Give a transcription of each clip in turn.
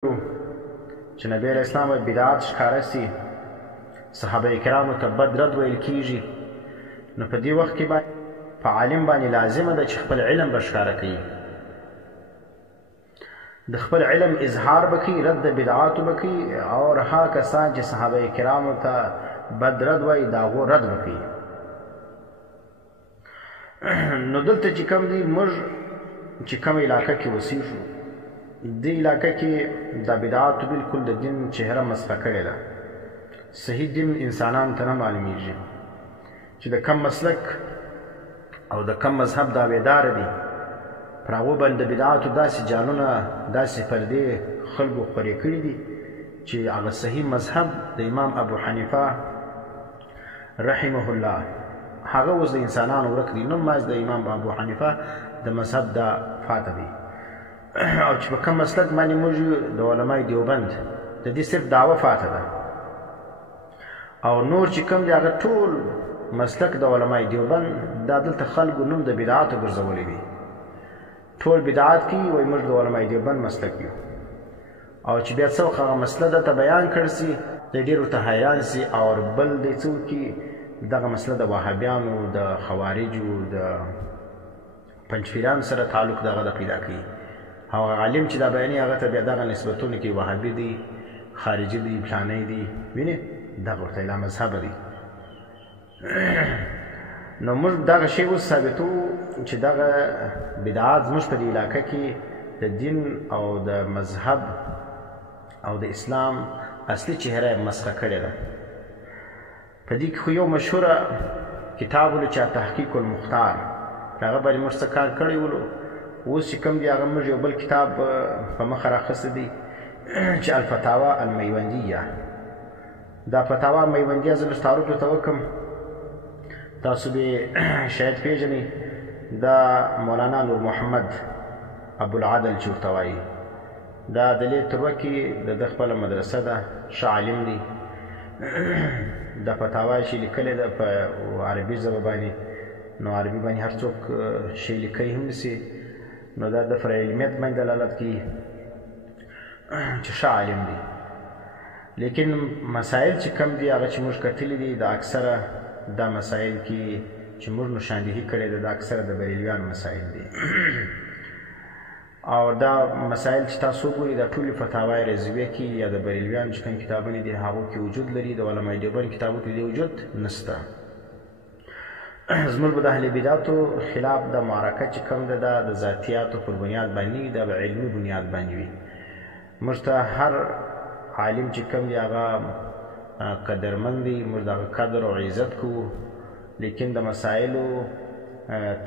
چې نبی علیه السلام بدعات ښکاره سي، صحابه کرامو ته بد رد ویل کېږي، نو په دې وخت کې په عالم باندې لازمه ده چې خپل علم به ښکاره کوي، د خپل علم اظهار به کوي، رد د بدعاتو به کوي، او هغه کسان چې صحابه کرامو ته بد رد وایي د هغو رد به کوي. نو دلته چې کوم دی موږ چې کومه علاقه کې اوسېږو، دې علاقه کې د بدعاتو بالکل د دین چهره مسخه کړې ده. صحیح دین انسانانو ته نه معلومیږي چې د کم مسلک او د کم مذهب دعویدار دي، پر هغو باندې د بدعاتو داسې جالونه داسې پردې خلکو خپرې کړي دي چې هغه صحیح مذهب د امام ابو حنیفه رحمه الله هغه اوس د انسانانو ورک دي، نو ماز د امام ابو حنیفه د مذهب دا فاته دي. او چې په کوم مسلک باندې موږ د علمای دیوبند د دې صرف دعوه فاته ده، او نور چې کوم دی هغه ټول مسلک د علمای دیوبند دا دلته خلکو نوم د بدعاتو ګرځولی دی، ټول بدعات کوي، وایي موږ د علمای دیوبند مسلک یو. او چې بیا څه وخت هغه مسله درته بیان کړ سي، دی ډېر ورته حیران سي، او بل دی څه وکړي دغه مسله د وهابیانو د خوارجو د پنجپیرانو سره تعلق دغه د پیدا کوي، او عالم چې دا بیاني هغه ته بیا دغه نسبتونه کوي، وهابي دی، خارجي دی، فلانی دی، وینې دغه ورته لا مذهبه دی. نو موږ دغه شی اوس ثابتو چې دغه بدعات زموږ په دې علاقه کې د دین او د مذهب او د اسلام اصلي چهره مسخه کړې ده. په دې کې خو یو مشهوره کتاب ولو چې تحقیق المختار، هغه باندې موږ څه کار کړی ولو، اوس چې کوم دی هغه موږ یو بل کتاب په مخه راخستی دی چې الفتاوا المیوندیه. دا فتاوا میوندیه زه لږ تعارف ورته وکړم، تاسو به شاید پیژنئ. دا مولانا نور محمد ابوالعدل چې ورته وایي، دا د لې تروه کې د ده خپله مدرسه ده، ښه عالم دی. دا فتاوا چې لیکلې ده په عربي ژبه باندې، نو عربي باندې هر څوک شی لیکلی هم نسي، نو دا د پر علمیت باندې دلالت کوي چې ښه عالم دی. لیکن مسایل چې کم دي هغه چې موږ کتلي دي، د اکثره دا مسایل کې چې موږ نشاندهي کړې ده، د اکثره د بریلویانو مسایل دي. او دا مسایل چې تاسو وګورئ دا ټولې فتاوای رضویه کې یا د بریلویانو چې کوم کتابونه دي هغو کې وجود لري، د علمای دیوبند کتابو کې دې وجود نشته. زموږ به د اهل بدعتو خلاف د معرکه چې کوم ده دا د ذاتیاتو پر بنیاد باندې وي، دا به علمي بنیاد باندې وي. موږ ته هر عالم چې کوم دی هغه قدرمند دی، موږ د هغه قدر او عزت کوو، لیکن د مسایلو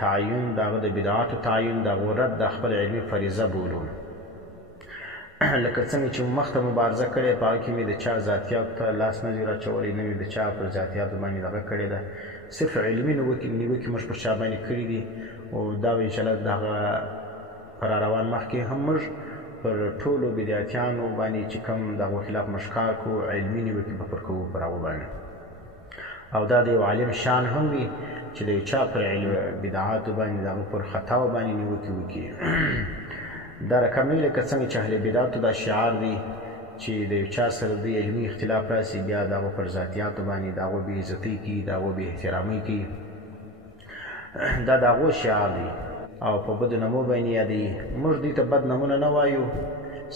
تعین، د هغه د بدعاتو تعین، د هغو رد د خپل علمي فریضه بولو. لکه څنګه چې مخته مبارزه کړې په هغه کې مې د چا ذاتیاتو ته لاس نه دی راچولی، نه مې د چا پر ذاتیاتو باندې دغه کړې ده، صرف علمي نیوکې موږ پر چا باندې کړي دي. او دا به انشاءالله د هغه پر روان مخکې هم موږ پر ټولو بدعتیانو باندې چې کوم د هغو خلاف موږ کار کوو، علمي نیوکې به پر کوو پر هغو باندې. او دا د یو عالم شان هم وي چې د یو چا پر بدعاتو باندې د هغو پر خطاو باندې نیوکې وکړي. دا رقم نه وي لکه څنګه چې اهل بدعتو دا شعار دی چې د یو چا سره د علمي اختلاف راسي، بیا د هغو پر ذاتیاتو باندې د هغو بې عزتۍ کوي، د هغو بې احترامۍ کوي. دا د هغو شعار دی او په بدو نمو باندې یادوي. موږ دوی ته بد نمونه نه وایو،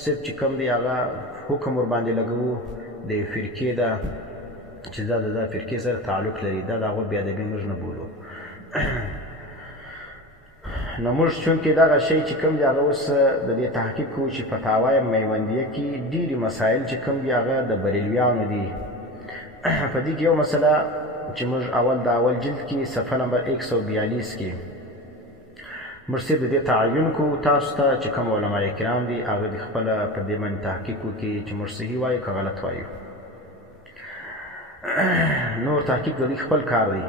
صرف چې کوم دی هغه حکم ورباندې لګوو د یو فرقې ده چې دا د فرقې سره تعلق لري، دا د هغو بې ادبي موږ نه بولو. نو موږ چونکې دغه شی چې کوم دی هغه اوس د دې تحقیق کوو چې فتاوای میوندیه کې ډېرې مسایل چې کوم دی هغه د بریلویانو دي. په دې کې یو مسله چې موږ د اول جلد کې صفحه نمبر 142 کې موږ صرف د دې تعین کوو تاسو ته چې کوم علمای کرام دي هغه د خپله په دې باندې تحقیق وکړي چې موږ صحیح وایو که غلط وایو. نور تحقیق د دوی خپل کار دی.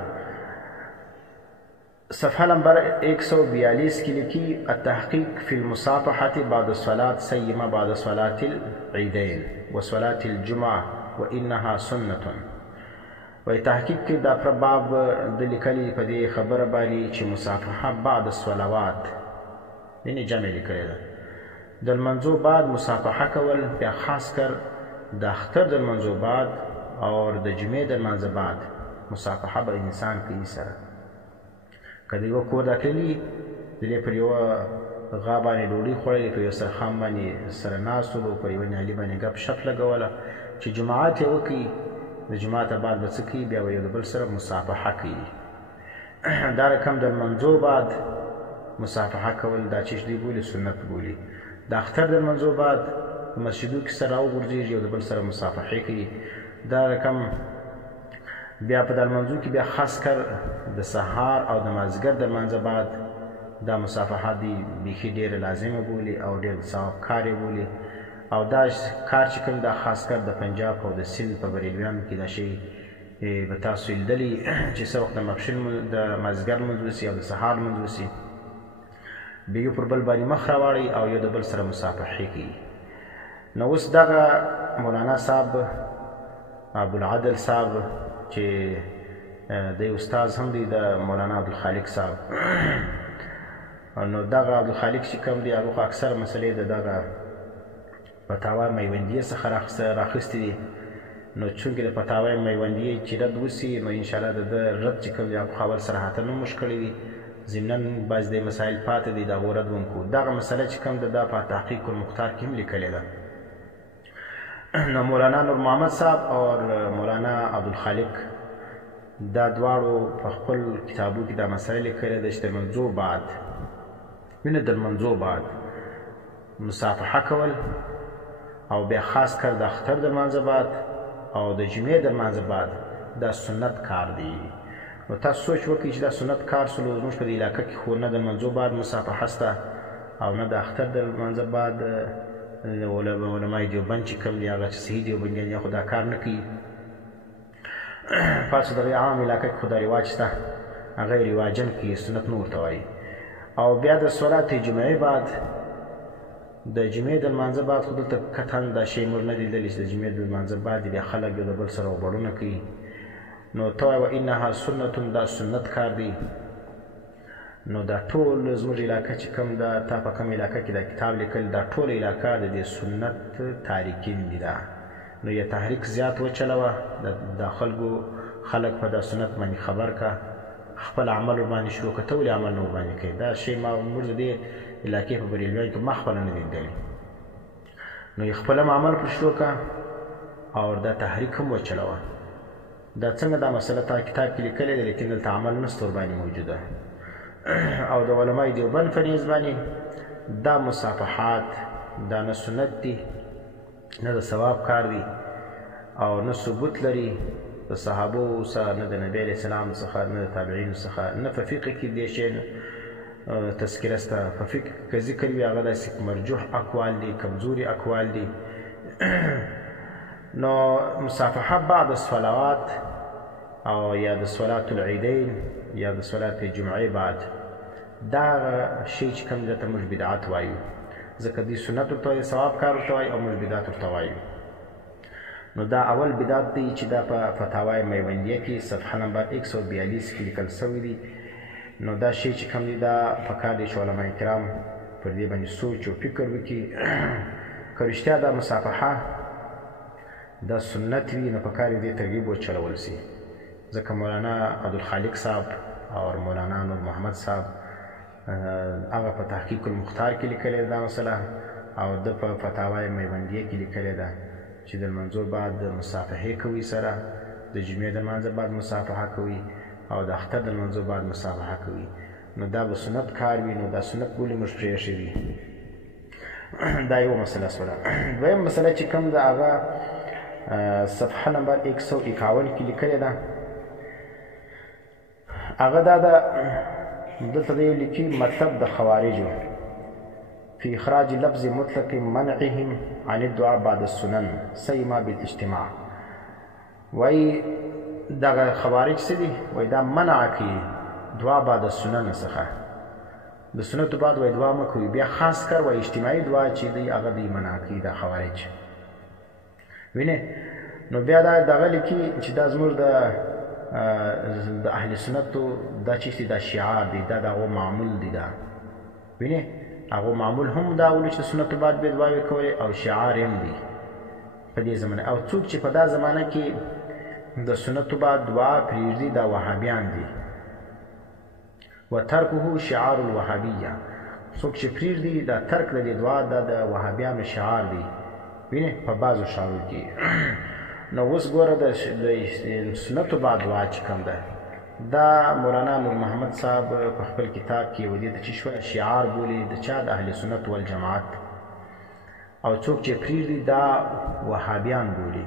صفحه نمبر 142 کې لیکي التحقیق فی المصافحة بعد الصلاة سیما بعد صلاة العیدین و صلاة الجمعة و انها سنة. وی تحقیق کې دا پر باب د لیکلي په دې خبره باندې چې مصافحه بعد الصلوات، یعنې جمع لیکلی ده، د لمانځو بعد مصافحه کول، بیا خاص کر د اختر د لمانځو بعد او د جمعې د لمانځه بعد مصافحه به انسان کوي سره. که د یوه کور داخلي د دې پر یوه غا باندې ډوډۍ خوړلې، په یو سرخان باندې سره ناست وو، په یوه نیالي باندې ګپ شپ لګوله، چې جماعت یې وکړي، د جماعت بعد به څه کوي، بیا به یو د بل سره مصافحه کوي. دا رقم د لمانځو بعد مصافحه کول دا چې دوی بولي سنت بولي. د اختر د لمانځو بعد په مسجدو کې سره راوغورځېږي، یو د بل سره مصافحې کوي. دا رقم بیا په دا لمانځو کې بیا خاص کر د سهار او د مازدیګر د لمانځه بعد دا مصافحه دی بیخي ډېره لازمه بولي او ډېر د ثواب کار یې بولي. او دا کار چې کوم دا خاص کر د پنجاب او د سند په بریلیانو کې دا شی به تاسو لیدلي چې څه وخت د ماپښین د مازدیګر لمونځ وسي او د سهار لمونځ وسي، بیا یو پر بل باندې مخ راواړي او یو د بل سره مصافحې کوي. نو اوس دغه مولانا صاحب ابوالعدل صاحب چې د استاد هم دی د مولانا عبدالخالق صاحب، نو دغه عبدالخالق چې کوم دی هغه اکثر مسلې د دغه فتاوا میوندیې څخه راخیستې دي. نو چونکې د فتاوا میوندیې چې رد وسي، نو انشاءالله د ده رد چې کوم دی هغه خو اول صراحتا نه موږ کړی وي، ضمناً بعض د مسایل پاتې دي، د هغو رد به هم کوو. دغه مسله چې کوم ده دا په تحقیق المختار کې هم لیکلې ده. نو مولانا نور محمد صاحب او مولانا عبدالخالق دا دواړو په خپل کتابو کې دا مسله لیکلې ده چې د لمانځو بعد وینه د لمانځو بعد مصافحه کول او بیا خاص کر د اختر د لمانځه بعد او د جمعې د لمانځه بعد دا سنت کار دی. نو تاسو سوچ وکړئ چې دا سنت کار سلو زموږ په دې علاقه کې خو نه د لمانځو بعد مصافحه شته او نه د اختر د لمانځه بعد. علماء دیوبند چې کوم دي هغه چې صحیح دیوبندیان یا خو دا کار نه کوي. پاتې دغې عام علاقه کې خو دا رواج شته، هغه یې رواجن کوي، سنت نه ورته وایي. او بیا د صلات جمعې بعد د جمعې د لمانځه بعد خو دلته قطعا دا شی موږ نه دی لیدلی چې د جمعې د لمانځه بعد بیا خلک یو د بل سره وبړونه کوي. نو ته وایه وانها سنتون، دا سنت کار دی. نو دا ټول زموږ علاقه چې کوم ده، تا په کوم علاقه کې دا کتاب لیکل، دا ټول علاقه د دې سنت تاریکین دي. دا نو یا تحریک زیات وچلوه، دا خلک په دا سنت باندې خبر کا، خپل عمل ورباندې شروع که، ته ولې عمل نه ورباندې کوې؟ دا شی ما موږ د دې علاقې په بریلیانو کې ما خپله نه دی لیدلی. نو یې خپله هم عمل پر شروع که او دا تحریک هم وچلوه. دا څنګه دا مسله تا کتاب کې لیکلې ده، لیکن دلته عمل نسته ورباندې موجوده. او د علماء دیوبند په نیز باندې دا مصافحات دا نه سنت دي، نه د ثواب کار دی او نه ثبوت لري د صحابو څخه، نه د نبي علیه السلام څخه، نه د تابعینو څخه، نه په فقه کې دې شی تذکره شته. په فقه که ذکر وي هغه داسې مرجوح اقوال دي، کمزوري اقوال دي. نو مصافحه بعد الصلوات او یا د صلات العیدین یا د صلات جمعې بعد، دا شی چې کوم دته موږ بدعت وایو، ځکه دوی سنت ورته وایي، ثواب کار ورته وایي او موږ بدعت ورته وایو. نو دا اول بدعت دی چې دا په فتاوای میوندیه کې صفحه نمبر 142 کې لیکل شوی دی. نو دا شی چې کوم دی دا پکار دی چې علما کرام پر دې باندې سوچ او فکر وکړي. که رښتیا دا مصافحه دا سنت وي، نو پکار دی ترغیب وچلول سي، ځکه مولانا عبدالخالق صاحب او مولانا نور محمد صاحب هغه په تحقیق المختار کې لیکلې دا مسله، او د په فتاوای میوندیه کې لیکلې ده چې د لمانځو بعد مصافحې کوي سره، د جمعې د لمانځه بعد مصافحه کوي او د اختر د لمانځو بعد مصافحه کوي. نو دا به سنت کار وي، نو دا سنت ولې موږ پرېښی وي؟ دا یوه مسله شوله. دویم مسله چې کوم ده هغه صفحه نمبر 151 کې لیکلې ده، هغه دا ده، دلته دی لیکي مطلب د خوارجو في إخراج لفظ مطلق منعهم عن الدعاء بعد السنن سيما بالاجتماع. وای دغه خوارج څه دي؟ وای دا منع کوي دعا بعد السنن څخه، د سنتو بعد وای دعا مه کوي، بیا خاص کر وای اجتماعي دعا چې دی هغه دی منع کوي دا خوارج. وینې نو بیا دا دغه لیکي چې دا زموږ د اهل سنتو دا چې دا شعار دی، دا دغه معمول دی. دا وینې هغه معمول هم دا ولې چې سنت بعد به دعاوې کولې او شعار هم دی په دې زمانه. او څوک چې په دا زمانه کې د سنت بعد دعا پرېږدي دا وهابیان دي. وترکه شعار الوهابیه، څوک چې پرېږدي دا ترک د دې دعا دا د وهابیانو شعار دی وینې په بعضو شعارو کې. نو اوس ګوره د سنت بعد دعا چې کوم ده دا مولانا نور محمد صاحب په خپل کتاب کې ودې ته چې شوه شعار بولي د چا د اهل سنت والجماعت، او څوک چې پرېږدي دا وهابیان بولي.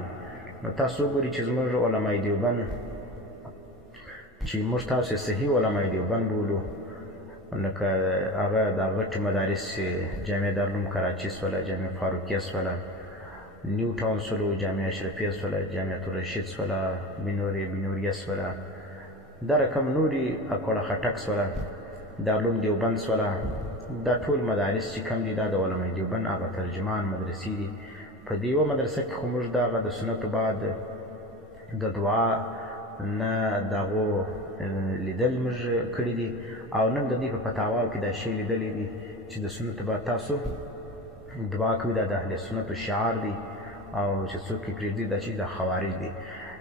نو تاسو وګورئ چې زموږ علمای دیوبند چې موږ تاسو صحیح علمای دیوبند بولو، لکه هغه د غټ مدارس جامعه دارالعلوم کراچي سوله، جامعه فاروقیه سوله، نیو ټاون سولو، جامعه اشرفیه سوله، جامعه الرشید سوله، بنوریه سوله، دا رقم نوري اکوړه خټک سوله، دارالعلوم دیوبند سوله، دا ټول مدارس چې کم دي دا د علمای دیوبند هغه ترجمان مدرسې دي. په دې یوه مدرسه کې خو موږ دغه د سنتو بعد د دعا نه د هغو لیدل موږ کړي دي، او نن د دوی په فتاواو کې دا شی لیدلی دي چې د سنتو بعد تاسو دعا کوي دا د اهل سنتو شعار دی، او چې څوک یې پرېږدي دا چې د خوارج دي.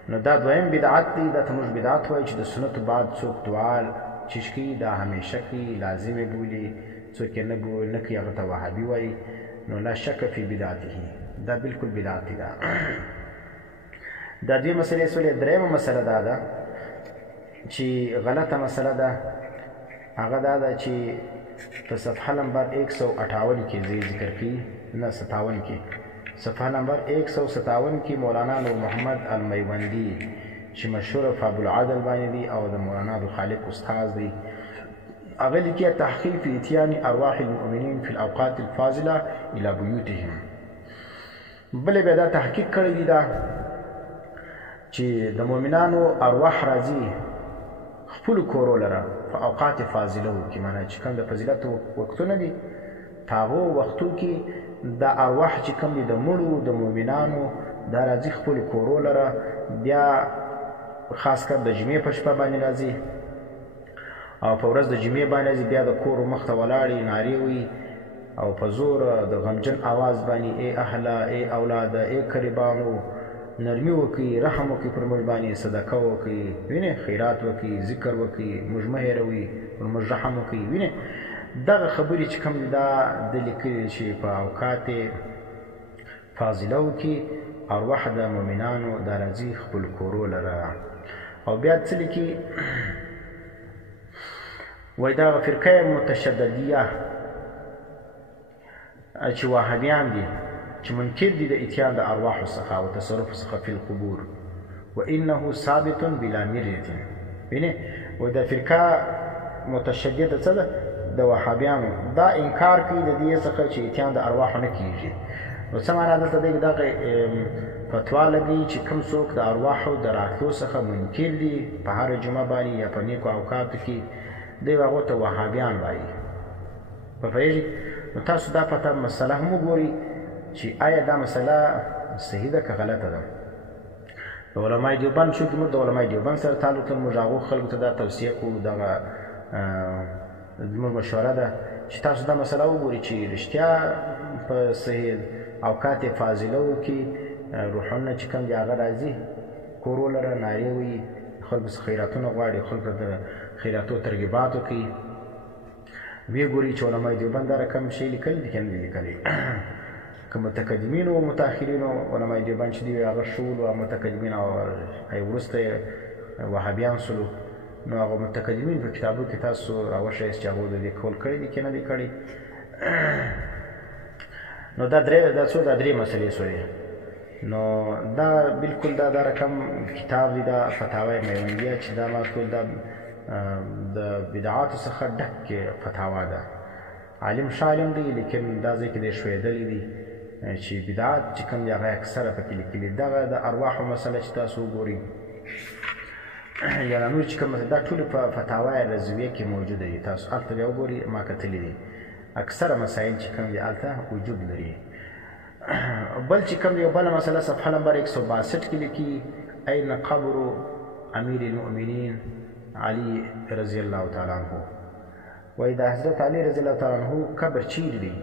نو دا دویم بدعت دی، دا ته موږ بدعت وایي چې د سنتو بعد څوک دعا چې کوي دا همیشه کوي، لازمې بولي، څوک یې نه کوي هغه ته وهابي وایي. نو لا شک فی بدعته، دا بالکل بدعت دی. دا دوی مسئلې سولې. درېیمه مسله دا ده چې غلطه مسله ده، هغه دا ده چې په صفحه نمبر 158 کې ذکر کوي، نه 57 کې، صفحه نمبر 157 کې مولانا نور محمد المیوندی چې مشهور په ابوالعدل باندې دی او د مولانا عبدالخالق استاذ دی، هغه لیکي تحقیق فی اتیان ارواح المؤمنین فی الاوقات الفاضله الی بیوتهم. بلې بیا دا تحقیق کړی دی دا چې د مؤمنانو ارواح راځي خپلو کورو لره په اوقات فاضله کې، معنی چې کوم د فضیلت وختونه دي په هغو وختو کې دا ارواح چې کوم دي د مړو د مؤمنانو دا راځي خپلو کورو لره. بیا خاص کر د جمعې په شپه باندې راځي او په ورځ د جمعې باندې راځي، بیا د کور مخ ته ولاړې نارې وي او په زور د غمجن آواز باندې ای اهله، ای اولاده، ای قریبانو، نرمي وکړي، رحم وکړي پر موږ باندې، صدقه وکړي، وینې خیرات وکړي، ذکر وکړي، موږ مه هېروي، پر موږ رحم وکړي. وینې دغه خبرې چې کوم دا د لیکلي چې په اوقات فاضلو کې ارواح د مؤمنانو دا راځي خپل کورو لره. او بیا څه لیکي وایي دغه فرقه متشددیه چې وهابیان دي چې منکر دي د اتیان د ارواحو څخه او تصرف څخه فی القبور وانه ثابت بلا مریه. وینې وایي دا فرقه متشدده څه ده د وهابیانو دا انکار کوي د دې څخه چې اتیان د ارواحو نه کیږي. نو څه معنا دلته دی دغه فتوا لګي چې کوم څوک د ارواحو د راتلو څخه منکر دي په هر جمعه باندې یا په نیکو اوقاتو کې دی هغو ته وهابیان وایي. په پوهېږئ؟ نو تاسو دا پته مسله هم وګورئ چې آیا دا مسله صحیح ده که غلطه ده. د علمای دیوبند شو موږ د علمای دیوبند سره تعلق لرو، موږ هغو خلکو ته دا توصیه کوو، دغه زموږ مشوره ده چې تاسو دا مسله وګورئ چې رښتیا په صحیح اوقات فاضلو کې روحونه چې کوم دي هغه راځي کورو لره نارې وایي، خلکو څخه خیراتونه غواړي، خلکو د خیراتو ترغیبات وکړي. ویې ګورئ چې علمای دیوبند دا رقم شی لیکلی دي که نه دي لیکلی. که متقدمینو او متاخرینو علمای دیوبند چې دي هغه شول او متقدمین او وروسته وهابیان سلو، نو هغه متقدمین په کتابو کې تاسو راوښیاست چې هغو د دې قول کړی دي که نه دي کړی. نو دا درې مسلې سوې. نو دا بالکل دا رقم کتاب دی، دا فتاوی میوندیه چې دا مطلب دا د بدعاتو څخه ډک فتاوا ده. عالم شالم دی لیکن دا ځای کې دی ښویېدلی دی چې بدعات چې کوم دی هغه اکثره پکې لیکلي. دغه د ارواحو مسله چې تاسو وګورئ یا نور چې کوم دا ټولې په فتاوای رضویه کې موجوده دي، تاسو هلته بیا وګورئ، ما کتلي دي اکثره مسایل چې کوم دي هلته وجود لري. بل چې کوم دی بله مسله صفحه نمبر 162 کې لیکي این قبر امیر المؤمنین علی رضی الله تعالی عنه. وایي د حضرت علي رضی الله تعالی عنه قبر چیرې دی؟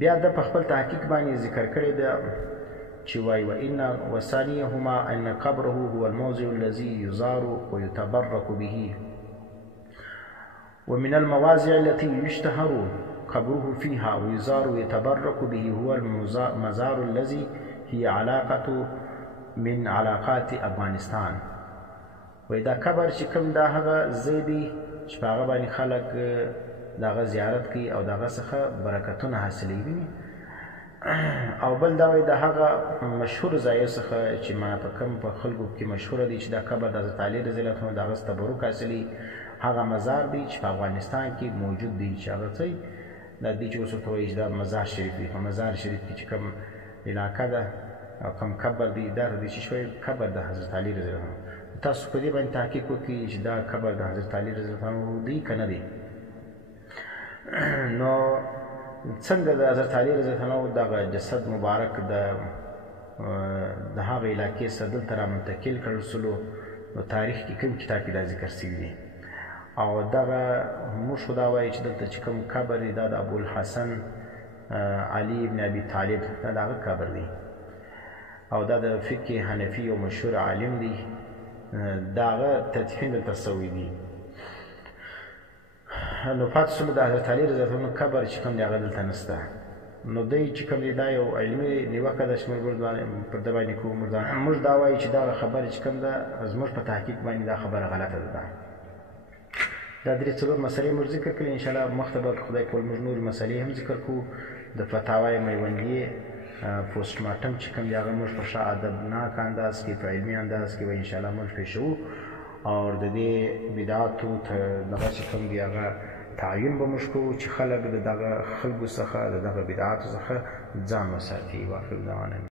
بیا د په خپل تحقیق باندې ذکر کړی ده چې وایي وان وثانیهما ان قبره هو الموضع الذي يزار ويتبرك به ومن المواضع التي يشتهر قبره فيها ويزار ويتبرك به هو المزار الذي هي علاقة من علاقات افغانستان. وایي دا قبر چې کوم دا هغه ځای دی چې په هغه باندې خلک د هغه زیارت کوي او د هغه څخه برکتونه حاصلوي. او بل دا وایي د هغه مشهور ځایو څخه چې ما په کوم په خلکو کې مشهوره دی چې دا قبر د حضرت علي رضی الله عنه د هغه تبرک حاصلي، هغه مزار دی چې په افغانستان کې موجود دی چې هغه څه دا دی چې اوس ورته وایي چې دا مزار شریف دی. په مزار شریف کې چې کوم علاقه ده او کوم قبر دی دا دی چې شوی قبر د حضرت علي رضی الله عنه. تاسو په دې باندې تحقیق وکړئ چې دا قبر د حضرت علي رضی الله عنه دی که نه دی. نو څنګه د حضرت علي رضی الله عنه دغه جسد مبارک د هغه علاقې څخه دلته را منتقل کړل سلو، نو تاریخ کې کوم کتاب کې دا ذکر شوي دي. او دغه موږ خو دا وایي چې دلته چې کوم قبر دی دا د ابوالحسن علي بن ابي طالب دا د هغه قبر دی، او دا د فقه حنفي یو مشهور عالم دی، د هغه تدفین دلته سوی دی. نو پاتې شوله د حضرت علي رضی الله عنه قبر چې کوم دی هغه دلته نشته. نو دی چې کوم دی دا یو علمي نیوکه ده چې موږ پر ده باندې کوو. موږ دا وایو چې دغه خبره چې کوم ده زموږ په تحقیق باندې دا خبره غلطه ده. دا درې څلور مسلې موږ ذکر کړي، انشاءالله مخته به خدای کول موږ نورې مسلې هم ذکر کوو. د فتاوای میوندیې پوسټ مارټم چې کوم دی هغه موږ په ښه ادبناک انداز کې په علمي انداز کې به انشاءالله موږ پېښوو، او د دې بدعاتو دغه چې کوم دی هغه تعین به موږ کوو چې خلک د دغه خلکو څخه د دغه بدعاتو څخه ځان وساتي. واخر دعوانا